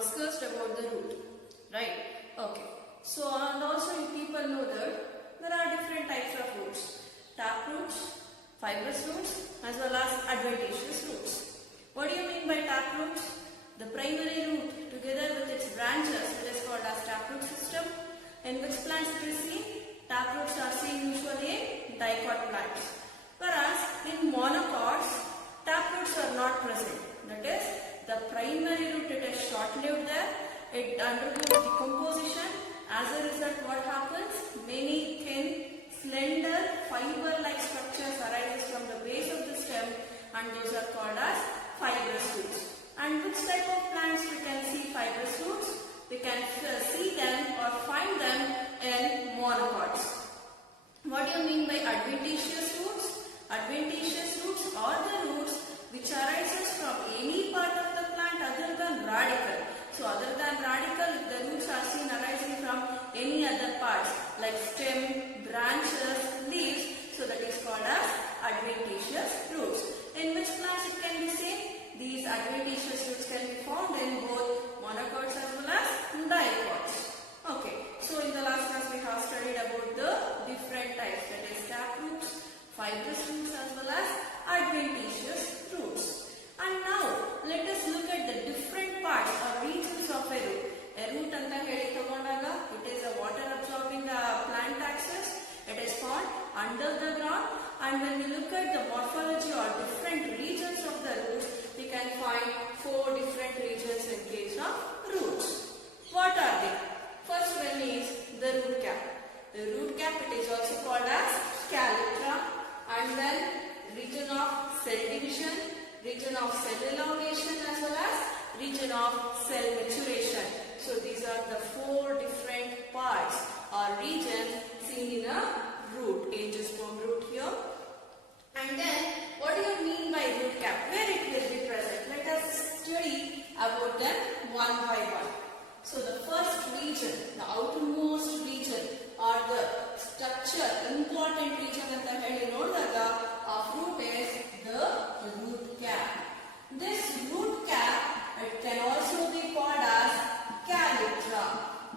discussed about the root, right? Okay. So and also you people know that there are different types of roots: tap roots, fibrous roots, as well as adventitious roots. What do you mean by tap roots? The primary root together with its branches, it is called as taproot system. In which plants it is seen? Taproots are seen usually in dicot plants. Whereas in monocots, taproots are not present. That is, the primary root, it is short-lived there. It undergoes decomposition. As a result, what happens? Many thin, slender, fiber-like structures arises from the base of the stem, and those are called as fibrous roots. And which type of plants we can see fibrous roots? We can see them or find them in monocots. What do you mean by adventitious roots? Adventitious roots are the roots which arises from any part of the plant other than radicle. So other than radicle, if the roots are seen arising from any other parts like stem, branches, leaves, so that is called as adventitious roots. In which plants it can be seen? These adventitious roots can be found in both monocots as well as dicots. Okay, so in the last class we have studied about the different types, that is tap roots, fibrous roots as well as adventitious roots. And now let us look at the different parts or regions of a root. A root anta heli tagondaga, it is a water absorbing plant axis. It is found under the ground, and when we look at the morphology or different regions of the roots, we can find 4 different regions in case of roots. What are they? First one is the root cap. The root cap, it is also called as calyptra, and then region of cell division, region of cell elongation, as well as region of cell maturation. So these are the 4 different parts or regions seen in a root, angiosperm root here. And then what do you mean by root cap? Where it will be present? Let us study about them one by one. So the first region, the outermost region or the structure, important region anta heli nodidaga of root is the root cap. This root cap, it can also be called as calyptra.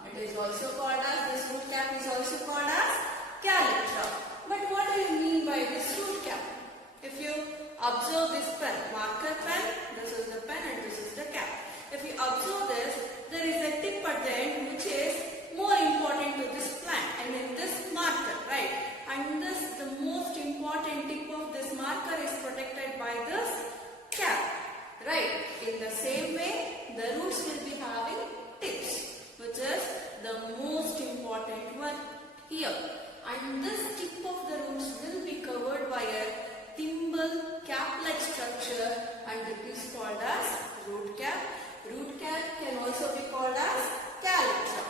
It is also called as, this root cap is also called as calyptra. But what do you mean by this root cap? If you observe this pen, marker pen, this is the pen and this is the cap. If you observe this, there is a tip at the end which is more important to this plant, and in this marker, right? And this, the most important tip of this marker is protected by this cap, right? In the same way, the roots will be having tips, which is the most important one here. And this tip of the roots will be covered by a thimble cap-like structure, and it is called as root cap. Root cap can also be called as calyptra.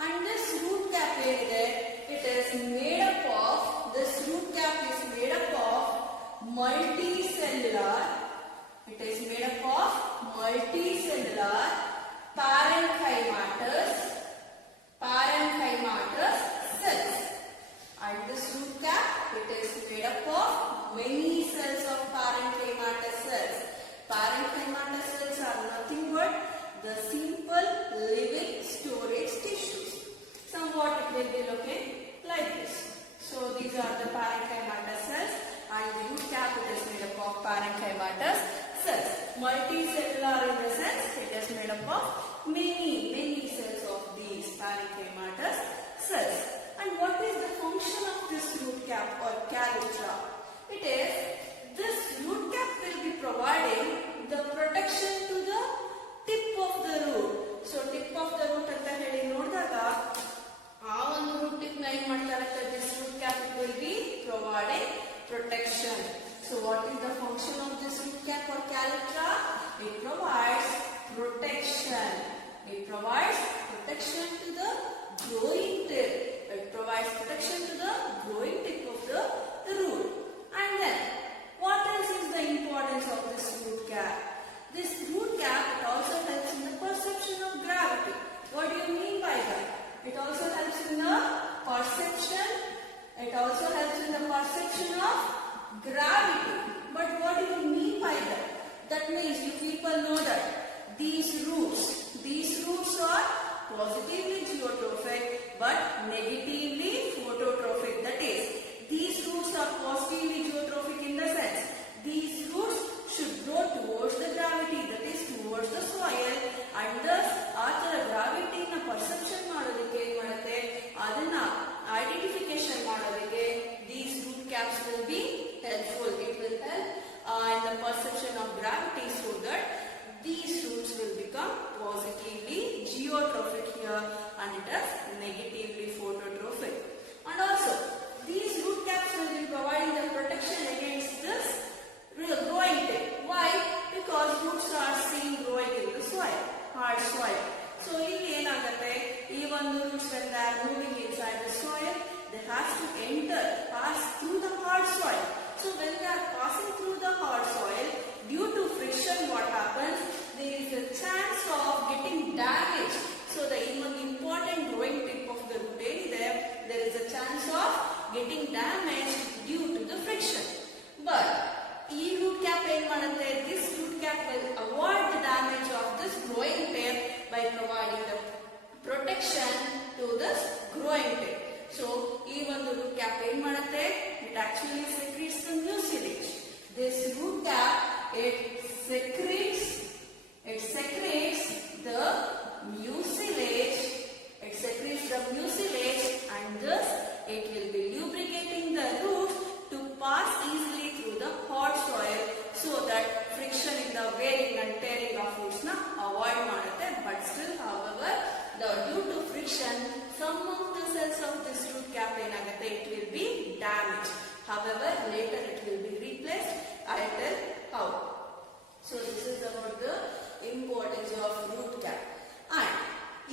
And this root cap area, it is made up of, this root cap is made up of multicellular, it is made up of multicellular parenchymatous cells. And this root cap, it is made up of many cells of parenchymatous cells. Parenchymatous cells are nothing but the simple living storage tissues. Somewhat it will be looking like this. So these are the parenchymatous cells, and the root cap, it is made up of parenchymatous cells. Multicellular in the sense, it is made up of many cells of these parenchymatous cells. And what is the function of this root cap or calyptra? It is, this root cap will be providing the protection to the tip of the root. So tip of the root anta heli nodidaga, aa ಒಂದು root tip na ಏನು ಮಾಡ್ತಾ ಇರುತ್ತೆ, this root cap will be providing protection. So what is the function of this root cap or calyptra? It provides protection. It provides protection to the growing tip. It provides protection to the growing tip of the root. And then, what else is the importance of this root cap? This root cap, it also helps in the perception of gravity. What do you mean by that? It also helps in the perception. It also helps in the perception of gravity. But what do you mean by that? That means you people know that these roots are positively geotrophic but negatively phototrophic. That is, these roots are positively geotrophic in the sense these roots should grow towards the gravity, that is towards the soil, and thus ಆತರ ಗ್ರಾವಿಟಿನ perception ಮಾಡೋದಕ್ಕೆ ಏನು ಮಾಡುತ್ತೆ, ಅದನ್ನ identification ಮಾಡೋದಕ್ಕೆ these root caps will be helpful. It will help in the perception of gravity so that these roots will become positively geotrophic here and it is negatively phototrophic. And also, these root caps will be providing the protection against this growing tip. Why? Because roots are seen growing in the soil, hard soil. So, ಇಲ್ಲಿ ಏನಾಗುತ್ತೆ, ಈ ಒಂದು roots when they are moving inside the soil, they have to pass through the hard soil. So, when they are passing through the hard soil, due to friction, what happens? There is a chance of getting damaged. So, the even important growing tip of the root area, there is a chance of getting damaged due to the friction. But this root cap will avoid the damage of this growing tip by providing the protection to this growing tip. So, even the root cap it actually secretes the mucilage. This root cap it secretes the mucilage. It secretes the mucilage, and thus it will be lubricating the roots to pass easily through the hard soil, so that friction in the wearing and tearing of roots na avoid ಮಾಡುತ್ತೆ. But still, however, due to friction, some of the cells of this root cap ಏನಾಗುತ್ತೆ, it will be damaged. However, later it will be replaced. I will tell how. So this is about the importance of root cap. And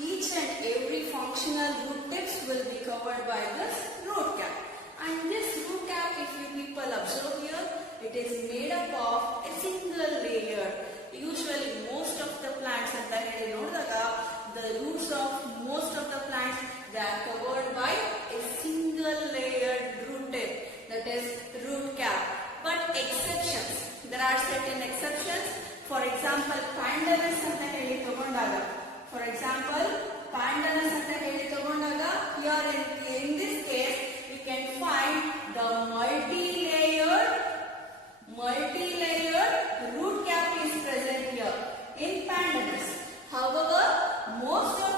each and every functional root tips will be covered by this root cap. And this root cap, if you people observe here, it is made up of a single layer. Usually most of the plants ಅಂತ ಹೇಳಿ ನೋಡಿದಾಗ the roots of most of the plants they are covered by a single layered root tip, that is root cap. But exceptions, there are certain exceptions. For example, pandanus ಅಂತ ಹೇಳಿ ತಗೊಂಡಾಗ, for example, pandanus ಅಂತ ಹೇಳಿ ತಗೊಂಡಾಗ here in this case we can find the multi-layered root cap is present here in pandanus. However, most of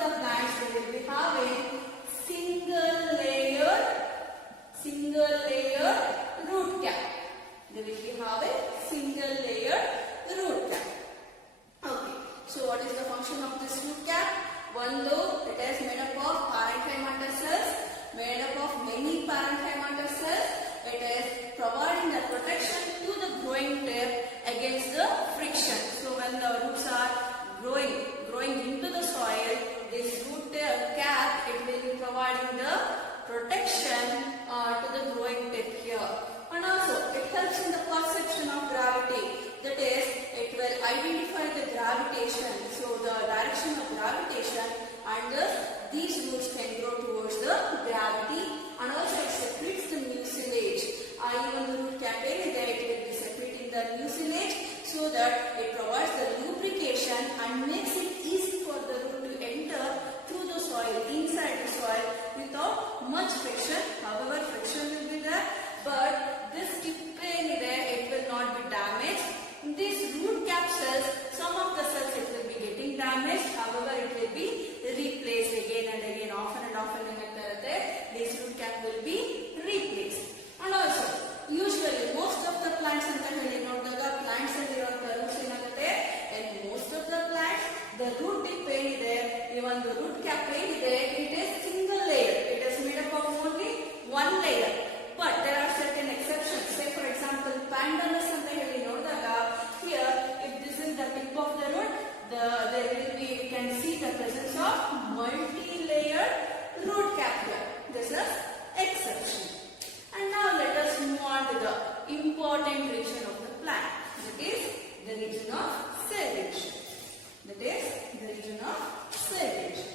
the plants they will be having single layered root cap. They will be having single layered root cap. Okay. So what is the function of this root cap? One, though it is made up of parenchyma cells, made up of many parenchyma cells, it is providing the protection to the growing tip against the friction. So when the roots are growing into the soil, this root cap it will be providing the protection to the growing tip here. And also it helps in the perception of gravity. That is, it will identify the gravitation, so the direction of gravitation, and thus these roots can grow towards the gravity. And also it secretes the mucilage. Even the root cap area there, it will be secreting the mucilage, so that it provides the lubrication and makes it easy for the root to enter through the soil, inside the soil, without much friction. However, friction will be there, but this tip area it will not be damaged. These root cap cells, some of the cells it will be getting damaged. However, it will be replaced again and again, often and often. This root cap will be replaced. And also, usually most of the plants ಅಂತ ಹೇಳಿ ನೋಡಿದಾಗ plants ಅಲ್ಲಿರುವಂತ roots ಏನಾಗುತ್ತೆ, and most of the plants the root tip ಏನಿದೆ, even the root cap ಏನಿದೆ, it is single layer. It is made up of only one layer. But there are certain exceptions. Say for example, pandanus ಅಂತ ಹೇಳಿ ನೋಡಿದಾಗ here, if this is the tip of the root, there will be, you can see the presence of multi-layered root cap here. This is exception. And now let us move on to the important region of the plant. That is the region of cell division. That is the region of cell division.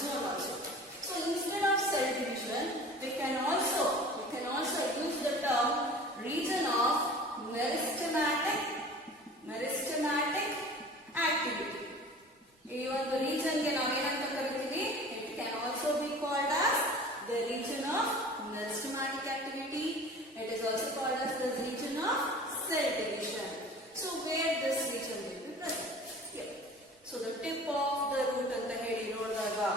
zone also. So instead of cell division, we can also use the term region of meristematic activity. ಈ ಒಂದು region ಗೆ ನಾವು ಏನಂತ ಕರಿತೀವಿ? It can also be called as the region of meristematic activity. It is also called as the region of cell division. So where this region will be present? Here. So the tip of the root anta heli nodidaga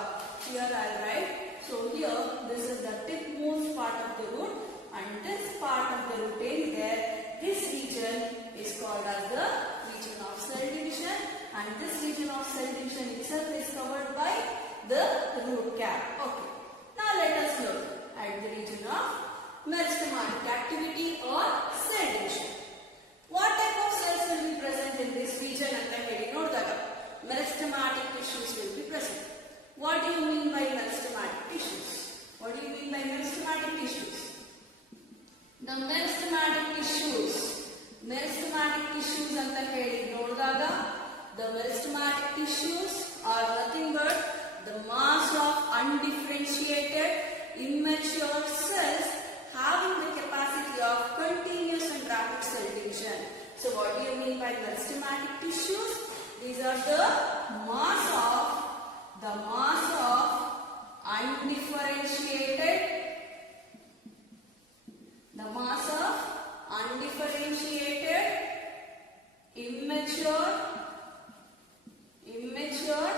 here I will write. So here this is the tipmost part of the root, and this part of the root area, this region is called as the region of cell division, and this region of cell division itself is covered by the root cap. Okay. Now let us look at the region of meristematic activity or cell division. What type of cells will be present in this region anta heli nodidaga meristematic tissues will be present. What do you mean by meristematic tissues? What do you mean by meristematic tissues? The meristematic tissues anta heli nodidaga the meristematic tissues are nothing but the mass of undifferentiated immature cells having the capacity of continuous and rapid cell division. So what do you mean by meristematic tissues? These are the mass of undifferentiated immature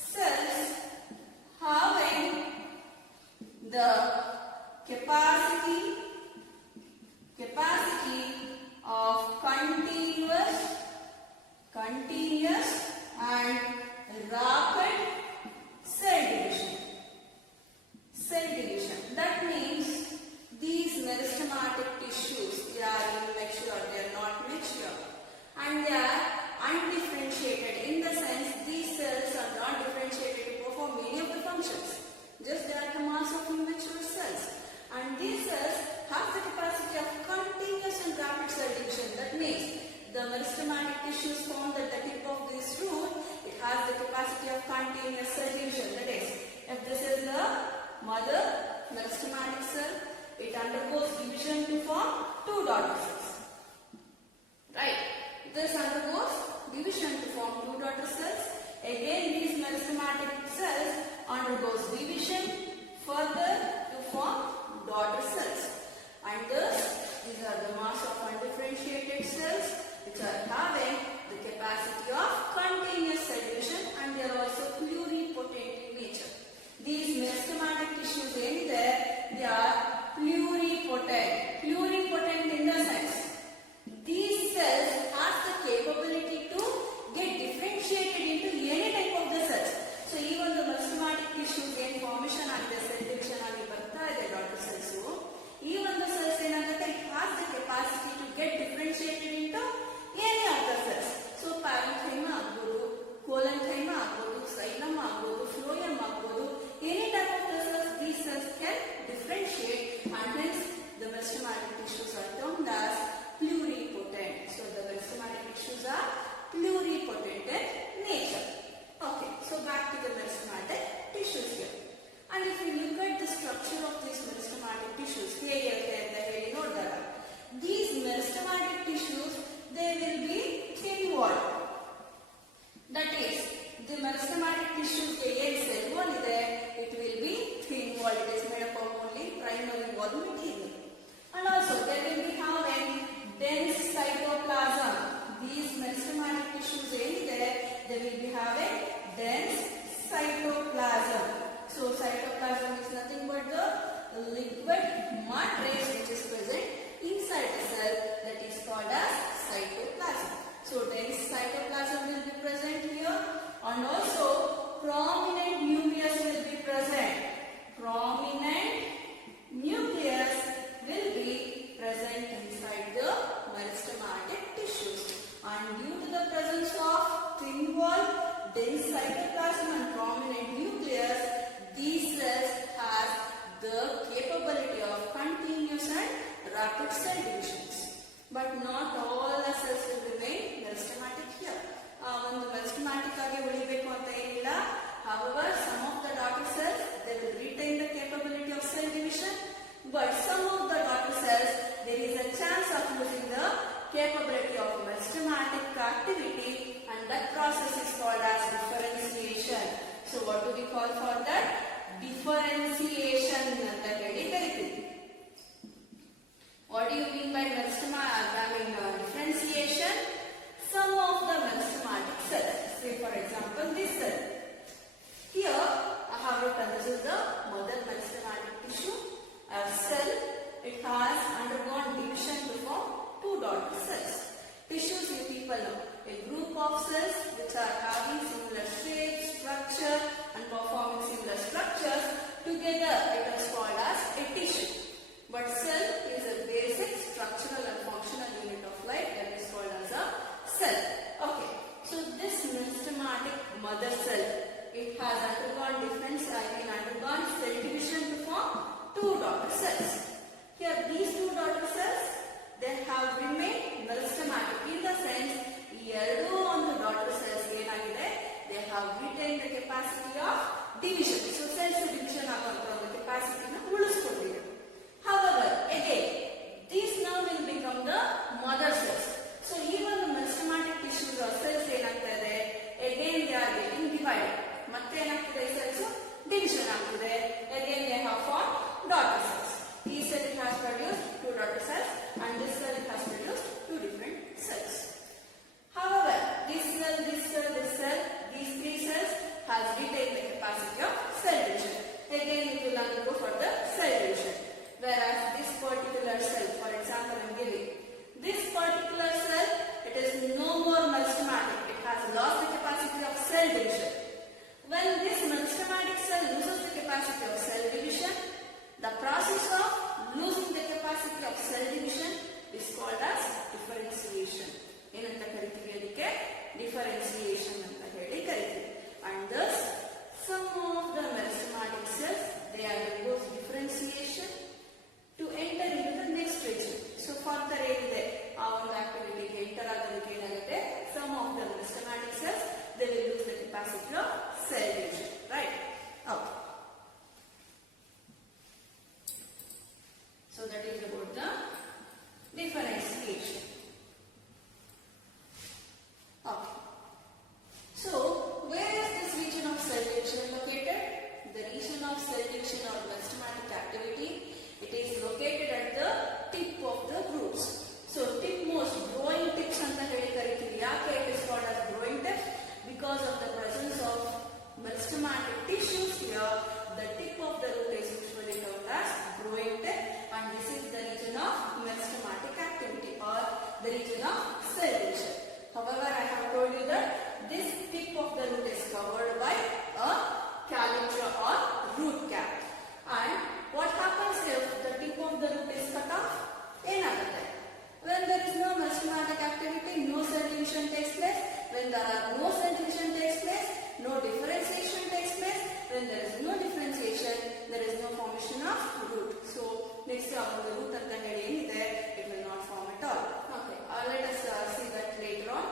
cells having the capacity of continuous and rapid cell division. That means these meristematic tissues, they are immature, they are not mature, and they are undifferentiated. In the sense, these cells are not differentiated to perform many of the functions. Just they are the mass of immature cells, and these cells have the capacity of continuous and rapid cell division. That means the meristematic tissues found at the tip of this root, it has the capacity of continuous cell division. That is, if this is the mother meristematic cell, it undergoes division to form two daughter cells. Right? This undergoes division to form two daughter cells. Again, these meristematic cells undergoes division further to form daughter cells. And thus, these are the mass of undifferentiated cells which are having the capacity of continuous cell division, and they are also pluripotent in nature. These meristematic tissues they are pluripotent in the sense these cells have the capability to get differentiated into any type of the cells. So even the meristematic tissues formation and the cell division agi barta ide daughter cells, even the cells it has the capacity to get differentiated into any of the cells. So parenchyma agbodu, collenchyma agbodu, xylem agbodu, phloem agbodu, any type of the cells, these cells can differentiate, and hence the meristematic tissues are termed as pluripotent. So the meristematic tissues are pluripotent in nature. Okay, so back to the meristematic tissues here. And if we look at the structure of these meristematic tissues, these meristematic tissues, they will be thin walled. That is, the meristematic tissues cell wall is there, it will be thin walled. It is made up of only primary wall material. And also there will be having dense cytoplasm. These meristematic tissues they will be having dense cytoplasm. So cytoplasm is nothing but the liquid matrix which is present inside the cell, that is called as cytoplasm. So dense cytoplasm will be present here, and also prominent nucleus will be present. Prominent nucleus will be present inside the meristematic tissues, and due to the presence of thin wall, dense cytoplasm and prominent nucleus, these cells have the capability of continuous and rapid cell divisions. But not all the cells will remain meristematic here. ಒಂದು meristematic ಆಗಿ ಉಳಿಬೇಕು ಅಂತ ಏನಿಲ್ಲ. However, some differentiation ಅಂತ ಹೇಳಿ ಕರಿತೀವಿ. What do you mean by differentiation? Some of the meristematic cells. Say for example this cell. Here I have written this is the mother meristematic tissue. A cell, it has undergone division to form two daughter cells. Tissues you people know. A group of cells which are having similar shape, structure and performing similar structures. Together it is called as a tissue. But cell is a basic structural and functional unit of life that is called as a cell. Okay. So this meristematic mother cell, it has undergone cell division to form two daughter cells. Here these two daughter cells, they have remained meristematic in the sense ಎರಡು ಒಂದು daughter cells ಏನಾಗಿದೆ, they have retained the capacity of division. So cells division ಆಗುವಂತ ಒಂದು capacity ನ ಉಳಿಸಿಕೊಂಡಿದೆ. However, again, these now will become the mother cells. So even the meristematic tissues or cells ಏನಾಗ್ತಾ ಇದೆ, again they are getting divided. ಮತ್ತೆ ಏನಾಗ್ತದೆ cells division ಆಗ್ತದೆ. Again they have formed daughter cells. This cell has produced two daughter cells and this cell has produced two different cells. However, this cell, these three cells has retained the capacity of cell division. Again it will undergo further cell division. Whereas this particular cell, for example I am giving, this particular cell, it is no more meristematic. It has lost the capacity of cell division. When this meristematic cell loses the capacity of cell division, the process of losing the capacity of cell division is called as differentiation. ಏನಂತ ಕರಿತೀವಿ ಅದಕ್ಕೆ? Differentiation ಅಂತ ಹೇಳಿ ಕರಿತೀವಿ. And thus, some of the meristematic cells, they undergo differentiation to enter into the next region. So further ಏನಿದೆ ಆ ಒಂದು ಆಕ್ಟಿವಿಟಿಗೆ enter ಆಗೋದಕ್ಕೆ ಏನಾಗುತ್ತೆ, some of the meristematic cells, they will lose the capacity of cell division, right? Okay. So that is about the differentiation. Okay. So where is this region of cell division located? The region of cell division or meristematic activity, it is located at the tip of the roots. So tip most growing tips anta heli kariತೀವಿ. ಯಾಕೆ it is called as growing tips? Because of the presence of meristematic tissues here, the tip of the root is usually termed as growing tip, and this is the region of meristematic activity or the region of cell division. However, I have told you that this tip of the root is covered by a calyptra or root cap. And what happens if the tip of the root is cut off? ಏನಾಗುತ್ತೆ? When there is no meristematic activity, no cell division takes place. When there are no cell division takes place, no differentiation takes place. When there is no differentiation, there is no formation of root. So next the root anta heli ಏನಿದೆ, it will not form at all. Okay, let us see that later on.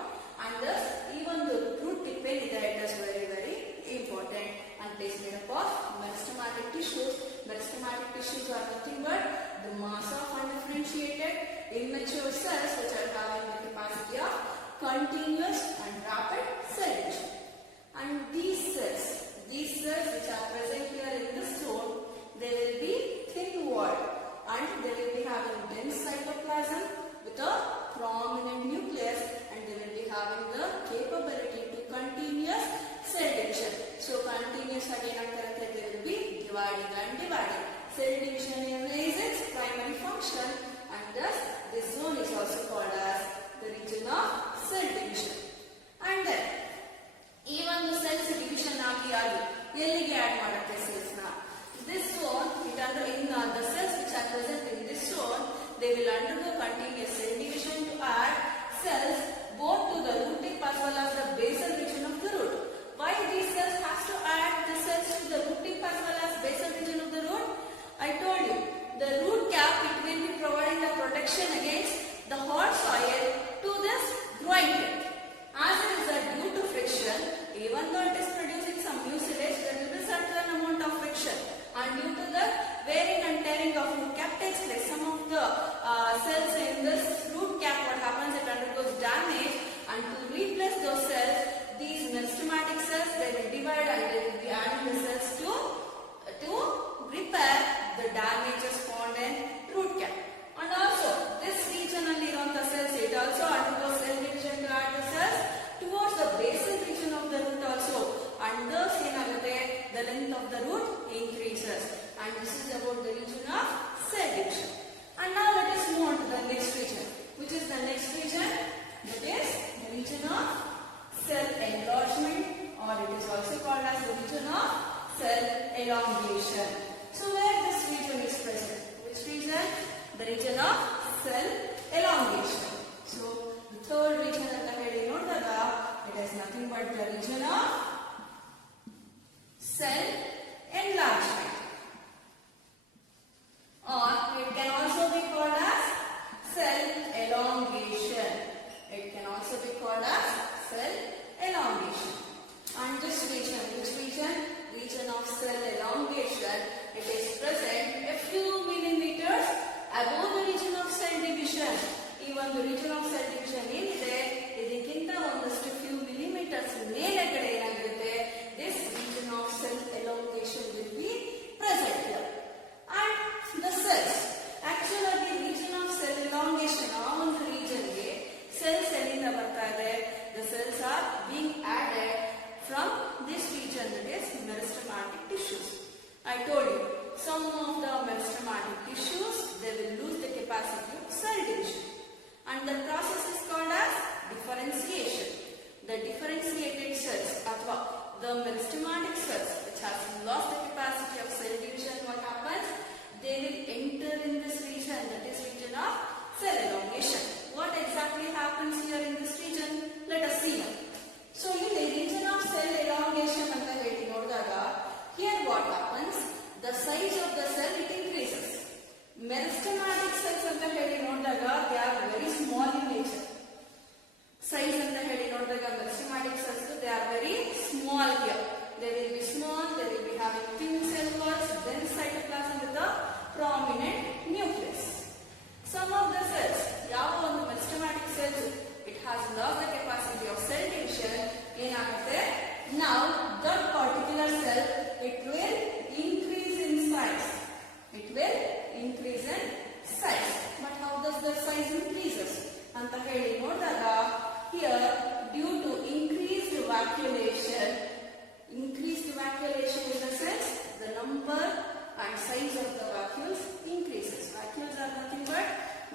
And thus even the root tip ಏನಿದೆ, it is very very important and it is made up of meristematic tissues. Meristematic tissues are nothing but the mass of undifferentiated immature cells which are having the capacity of continuous and rapid cell division. And these cells which are present here in this zone, they will be thin walled and they will be having dense cytoplasm with a prominent nucleus, and they will be having the capability to continuous cell division. So continuous again they will be dividing and dividing. Cell division is its primary function, and thus this zone is also called as the region of cell division. And then even the cells division ಆಗಿ ಎಲ್ಲಿಗೆ add ಮಾಡುತ್ತೆ cells ನ? This zone, the cells which are present in this zone, they will undergo continuous cell division to add cells both to the root tip as well as the basal region of the root. Why these cells has to add the cells to the root tip as well as basal region of the root? I told you, the root cap, it will be providing the protection against the hot soil to this region of cell enlargement, or it is also called as the region of cell elongation. So where this region is present? Which region? The region of cell elongation. So the third region anta heli nodidaga it is nothing but the region of cell enlargement, or it can also be called as cell elongation. It can also be called as cell elongation. And this region, which region? Region of cell elongation, it is present a few millimeters above the region of cell division. Even the region of cell division ಏನಿದೆ ಇದಕ್ಕಿಂತ ಒಂದಷ್ಟು few millimeters ಮೇಲೆಗಡೆ ಏನಾಗಿರುತ್ತೆ, this region of cell elongation will be present here. And the cells, actually region of cell elongation ಆ ಒಂದು region ಗೆ cells ಎಲ್ಲಿಂದ ಬರ್ತಾ ಇದೆ? The cells are being added from this region, that is meristematic tissues. I told you, some of the meristematic tissues, they will lose the capacity of cell division. And the process is called as differentiation. The differentiated cells, or the meristematic cells, which have lost the capacity of cell division, what happens? They will enter in this region, that is region of cell elongation. What exactly happens here in this region? Let us see now. So in the region of cell elongation anta heli nodidaga, here what happens? The size of the cell it increases. Meristematic cells anta heli nodidaga, they are very small in nature. Size anta heli nodidaga meristematic cells they are very small here. They will be small, they will be having thin cell walls, dense cytoplasm with a prominent nucleus. Some of the cells, ಯಾವ ಒಂದು meristematic cells it has lost the capacity of cell division, ಏನಾಗುತ್ತೆ? Now that particular cell it will increase in size. It will increase in size. But how does the size increases? ಅಂತ ಹೇಳಿ ನೋಡಿದಾಗ here due to increased vacuolation in the sense the number and size of the vacuoles increases. Vacuoles are nothing but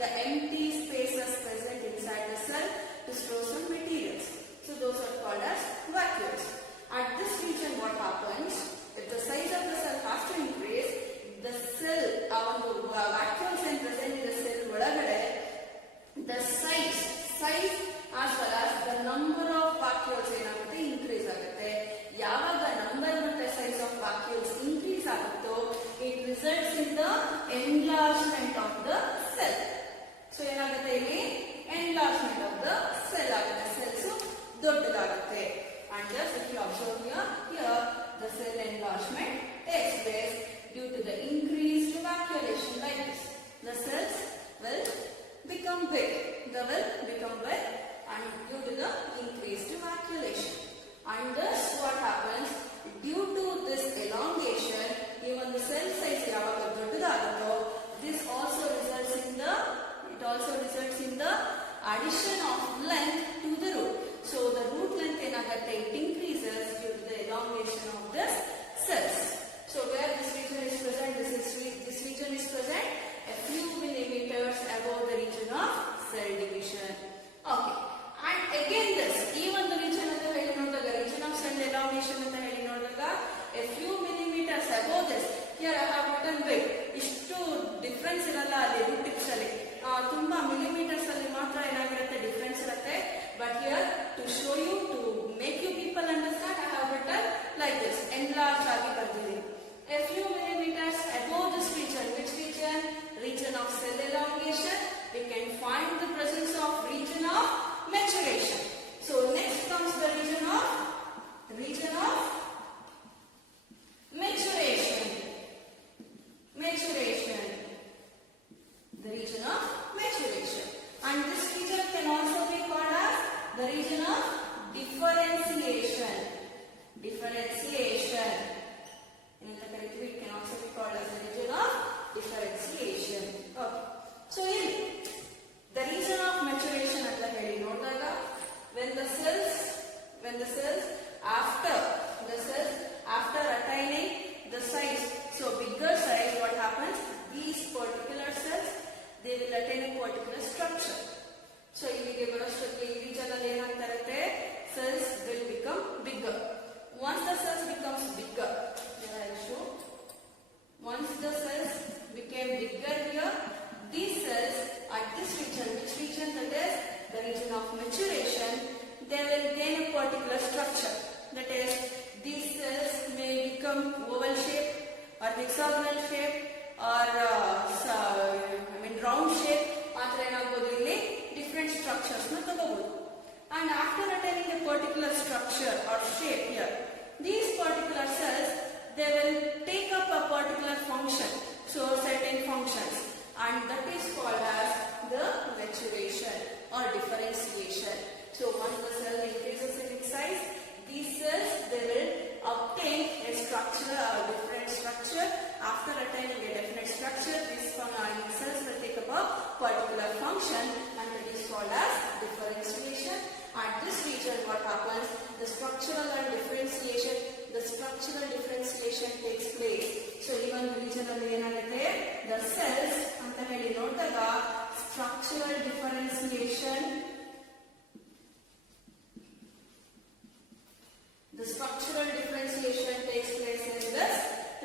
the empty spaces present inside the cell to store some materials. So those are called as vacuoles. At this region what happens? If the size of the cell has to increase, the cell, vacuoles and present in the cell ಒಳಗಡೆ, the size as well as the number of vacuoles ಏನಾಗುತ್ತೆ increase ಆಗುತ್ತೆ. ಯಾವಾಗ number ಮತ್ತೆ size of vacuoles increase ಆಗುತ್ತೋ it results in the enlargement of the cell. So ಏನಾಗುತ್ತೆ ಇಲ್ಲಿ enlargement of the cell ಆಗುತ್ತೆ. cells ದೊಡ್ಡದಾಗುತ್ತೆ. And thus if you observe here the cell enlargement takes place due to the increased vacuolation like this. The cells will become big. They will become big and due to the increased vacuolation. And thus what happens? Due to this elongation, even the cell size ಯಾವಾಗ ದೊಡ್ಡದಾಗುತ್ತೋ this also results in the addition of length to the root. So the root length ಏನಾಗುತ್ತೆ? It increases due to the elongation of this cells. So where this region is present, this region is present a few millimeters above the region of cell division. Okay. show certain functions, and that is called as the maturation or differentiation. So once the cell increases in its size, these cells, they will obtain a structure or different structure. After attaining a definite structure, these cells will take up a particular function, and it is called as differentiation. At this region, what happens? The structural differentiation takes place. So ಈ ಒಂದು region ಅಲ್ಲಿ ಏನಾಗುತ್ತೆ? The cells ಅಂತ ಹೇಳಿ ನೋಡಿದಾಗ structural differentiation. The structural differentiation takes place in this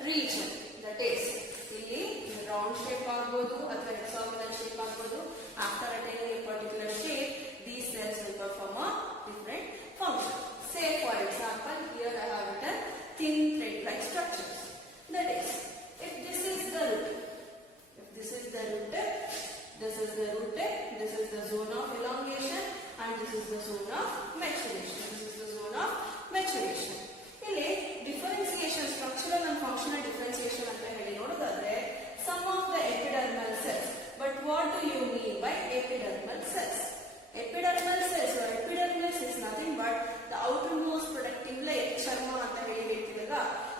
region. That is, ಇಲ್ಲಿ round shape ಆಗಬಹುದು ಅಥವಾ hexagonal shape ಆಗಬಹುದು. After attaining a particular shape, these cells will perform a different function. Say for example, here I have written thin thread-like structures. That is, if this is the root, this is the zone of elongation, and this is the zone of maturation. ಇಲ್ಲಿ differentiation, structural and functional differentiation ಅಂತ ಹೇಳಿ ನೋಡೋದಾದ್ರೆ some of the epidermal cells. But what do you mean by epidermal cells? Epidermal cells or epidermis is nothing but the outermost protective layer. ಚರ್ಮ ಅಂತ ಹೇಳಿ ಹೇಳ್ತೀವಲ್ಲ.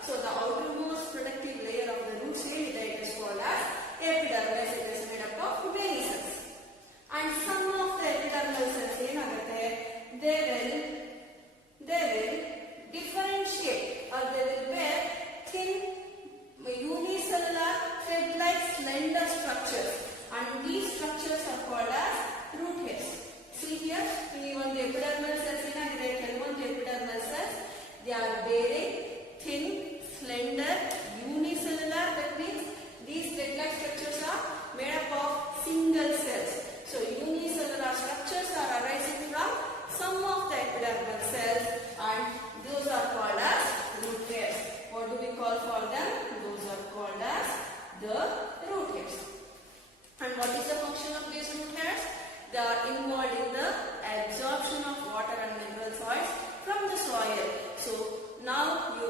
So the outermost protective layer of the root cell, it is called as epidermis. It is made up of many cells. And some of the epidermal cells ಏನಾಗುತ್ತೆ? They will differentiate, or they will bear thin unicellular thread-like slender structures, and these structures are called as root hairs. See here, even the epidermal cells ಏನಾಗಿದೆ? ಕೆಲವೊಂದು epidermal cells, they are bearing thin, slender, unicellular. That means these thread-like structures are made up of single cells. So unicellular structures are arising from some of the epidermal cells, and those are called as root hairs. What do we call for them? Those are called as the root hairs. And what is the function of these root hairs? They are involved in the absorption of water and mineral salts from the soil. So now it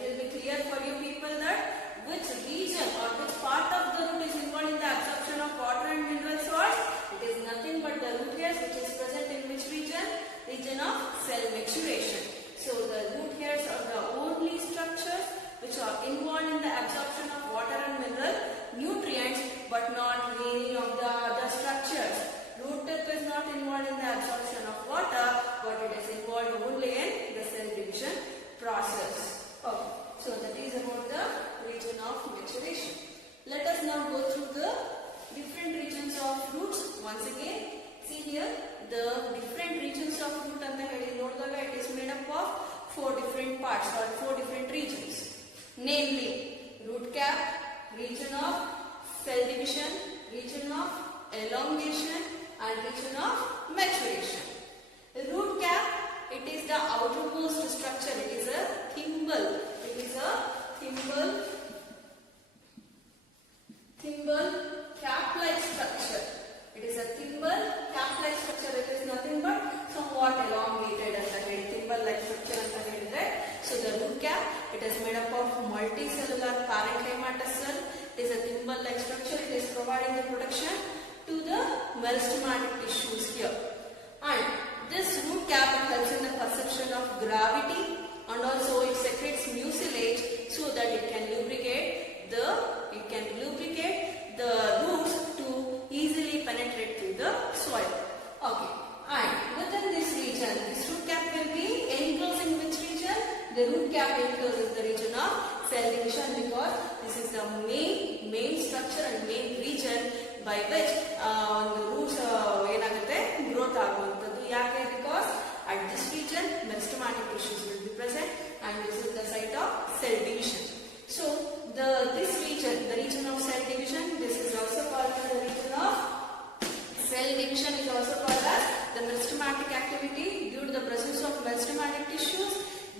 will be clear for you people that which region or which part of the root is involved in the absorption of water and mineral salts. It is nothing but the root hairs, which is present in which region? Region of cell maturation. So the root hairs are the only structures which are involved in the absorption of water and mineral nutrients, but not any of the other structures. Root tip is not involved in the absorption of water, but it is involved only in the cell division process. Okay. So that is about the region of maturation. Let us now go through the different regions of roots once again. See here, the different regions of root anta heli nodidaga it is made up of 4 different parts or 4 different regions. Namely, root cap, region of cell division, region of elongation, and region of maturation. The root cap, it is the outermost structure. It is a thimble. It is a thimble cap-like structure. It is a thimble cap-like structure. It is nothing but somewhat elongated and thimble-like structure ಅಂತ ಹೇಳಿದ್ರೆ. So the root cap, it is made up of multicellular parenchymatous cell. It is a thimble-like structure. It is providing the protection to the meristematic tissues here. And this root cap helps in the perception of gravity, and also it secretes mucilage so that it can lubricate the roots to easily penetrate through the soil. Okay. And within this region, this root cap will be enclosed in which region? The root cap encloses the region of cell division, because this is the main structure and main region by which the roots growth ಆಗುವಂತದ್ದು. ಯಾಕೆ? Because at this region meristematic tissues will be present, and this is the site of cell division. So this region, the region of cell division, this is also called the region of cell division, is also called as the meristematic activity. Due to the presence of meristematic tissues,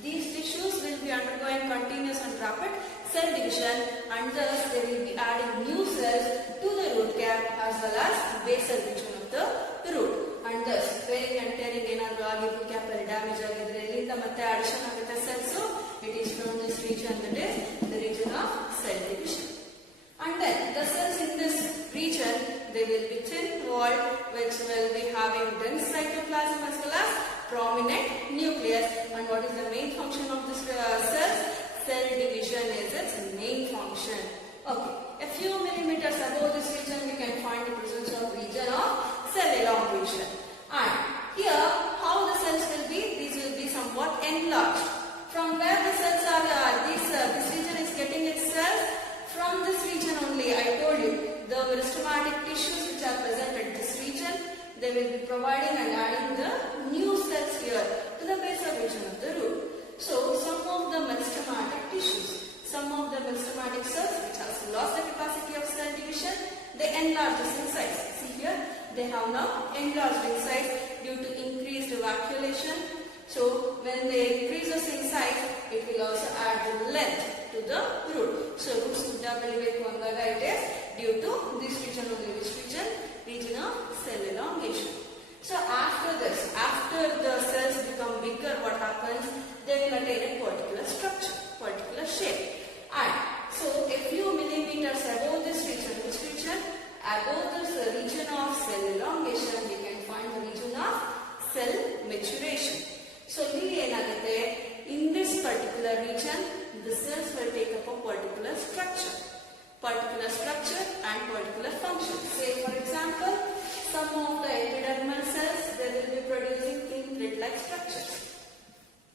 these tissues will be undergoing continuous and rapid cell division, and thus they will be adding new cells to the root cap as well as basal region of the root. And thus pairing and tearing ಏನಾದರೂ ಆಗಿ root cap ಅಲ್ಲಿ damage ಆಗಿದ್ರೆ ಇಲ್ಲಿಂದ ಮತ್ತೆ addition ಆಗುತ್ತೆ cells. It is from this region, that is the region of cell division. prominent nucleus. And what is the main function of this cell? Cell division is its main function. Okay, a few millimeters above this region we can find the presence of region of cell elongation. And here how the cells will be? These will be somewhat enlarged. From where the cells are, this region is getting its cells from this region only. I told you the meristematic tissues which are present at this region, they will be providing and adding the new cells here to the basal region of the root. So some of the meristematic tissues, some of the meristematic cells which has lost the capacity of cell division, they enlarge this in size. See here, they have now enlarged in size due to increased vacuolation. So when they increase this in size, it will also add the length to the root. So roots it is due to this region only. Which region? Region of cell elongation. So after this, after the cells become bigger, what happens? They will attain a particular structure, particular shape. And so a few millimeters above this region, which region? Above this region of cell elongation, we can find the region of cell maturation. So in this particular region, the cells will take up a particular structure and particular function. Say for example, some of the epidermal cells, they will be producing thin thread-like structures.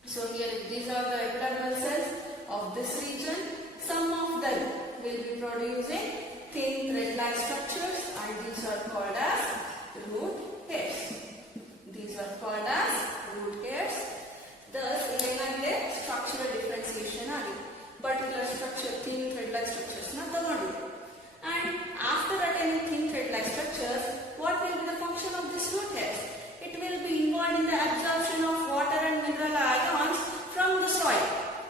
So here these are the epidermal cells of this region. Some of them will be producing thin thread-like structures, and these are called as root hairs. These are called as root hairs. Thus, structural differentiation particular structure, thin thread-like structures. And after attaining thin thread-like structures, what will be the function of this root hairs? It will be involved in the absorption of water and mineral ions from the soil.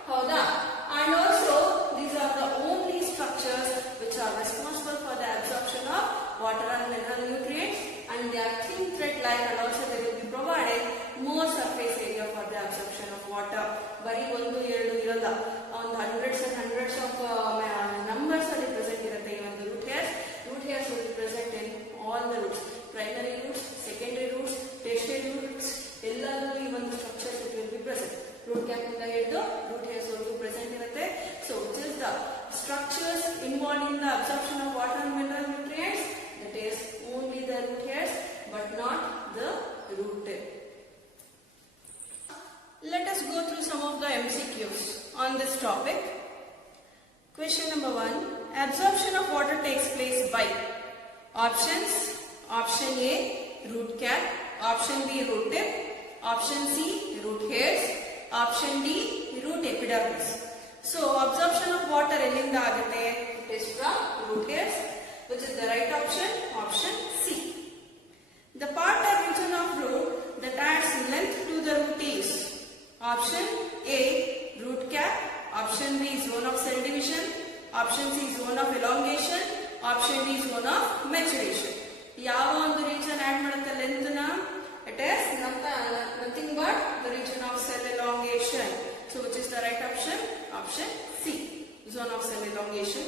And also, these are the only structures which are responsible for the absorption of water and mineral nutrients, and they are thin thread-like, and also they will be providing more surface area for the absorption of water. On hundreds and hundreds of numbers are present in the root hairs. Root hairs will be present in all the roots. Primary roots, secondary roots, tertiary roots, even the structures it will be present. Root cap in the root hairs will be present in the. So which is the structures involved in the absorption of water and mineral nutrients? That is only the root hairs, but not the root tip. Let us go through some of the MCQs on this topic. Question number 1. Absorption of water takes place by options. Option A, root cap. Option B, root tip. Option C, root hairs. Option D, root epidermis. So, absorption of water elinda agate? It is from root hairs, which is the right option. Option C. The part or region of root that adds length to the root is option A, root cap. Option B, zone of cell division. Option C, zone of elongation. Option D, zone of maturation. Yava on the region add madata length na? It is nothing but the region of cell elongation. So which is the right option? Option C, zone of cell elongation.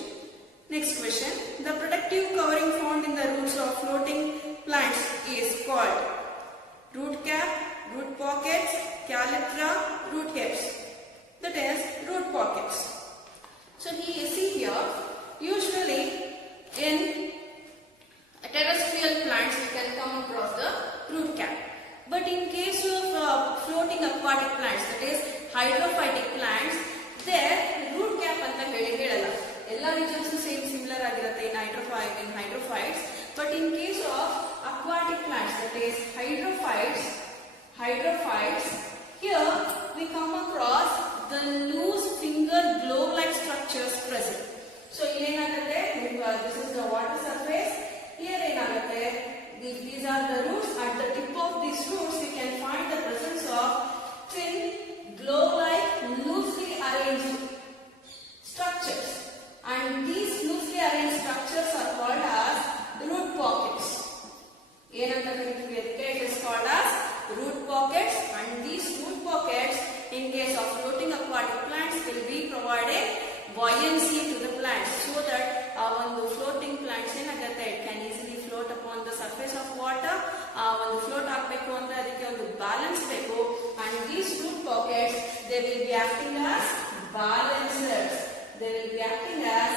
Next question. The protective covering found in the roots of floating plants is called root cap, root pockets, calyptra, root hairs. That is root pockets. So see here, usually in terrestrial plants we can come across the root cap. But in case of floating aquatic plants, that is hydrophytic plants, there root cap anta helala. Ella regions same similar ಆಗಿರುತ್ತೆ in hydrophytes. But in case of aquatic plants, that is hydrophytes, here we come across the loose finger globe-like structures present. So this is the water surface. Here these are the roots. At the tip of these roots we can find the presence of thin globe-like loosely arranged structures, and these loosely arranged structures are called as root pockets. It is called as root pockets, and these root pockets in case of floating aquatic plants will be providing buoyancy to the plants, so that when the floating plants it can easily float upon the surface of water. When the float ಆಗಬೇಕು ಅಂದ್ರೆ ಅದಕ್ಕೆ ಒಂದು balance ಬೇಕು. acting as balancers. They will be acting as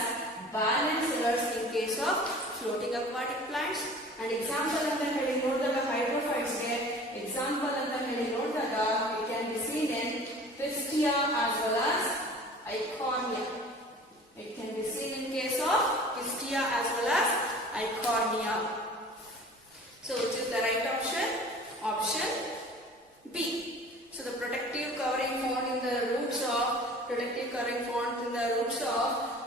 balancers in case of floating aquatic plants. And example anta heli nodidaga hydrophytes ge example anta heli nodidaga it can be seen in Pistia as well as Iconia. It can be seen in case of Pistia as well as Iconia. So which is the right option? Option B. So the protective covering found in the roots of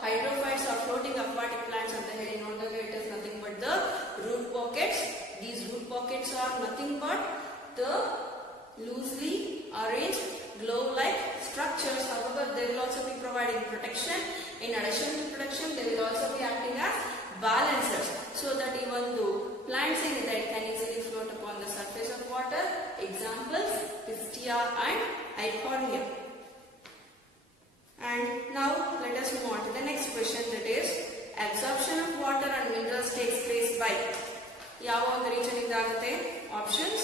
hydrophytes or floating aquatic plants anta heli nodidaga it is nothing but the root pockets. These root pockets are nothing but the loosely arranged glove-like structures. However, they will also be providing protection. In addition to protection, they will also be acting as balancers, so that even though plants in it can easily float upon the surface of water. Examples: Pistia and Iconia. And now let us move on to the next question, that is absorption of water and minerals takes place by ಯಾವ ಒಂದು region ಇಂದ ಆಗುತ್ತೆ? Options: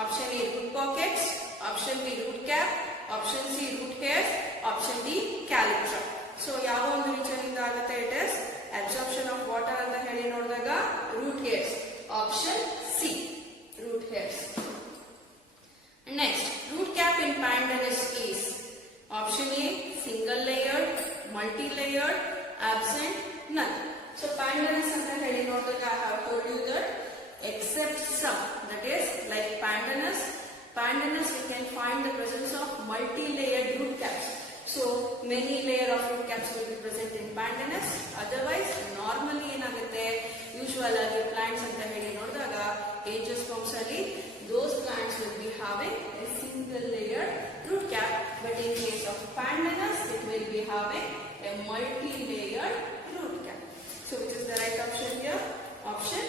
option A root pockets, option B root cap, option C root hairs, option D calyptra. So ಯಾವ ಒಂದು region ಇಂದ ಆಗುತ್ತೆ? It is absorption of water ಅಂತ ಹೇಳಿ ನೋಡಿದಾಗ root hairs. Option C root hairs. Next, root cap in pandanus is option A single layered, multi layered, absent, none. So pandanus anta heli nodidaga I have told you that except some, that is like pandanus we can find the presence of multi-layered root caps. So many layer of root caps will be present in pandanus. Otherwise normally enagutte usually plants anta heli nodidaga angiosperms alli those plants will be having a single layered root cap, but in case of pandanus it will be having a multi-layered root cap. So which is the right option here? Option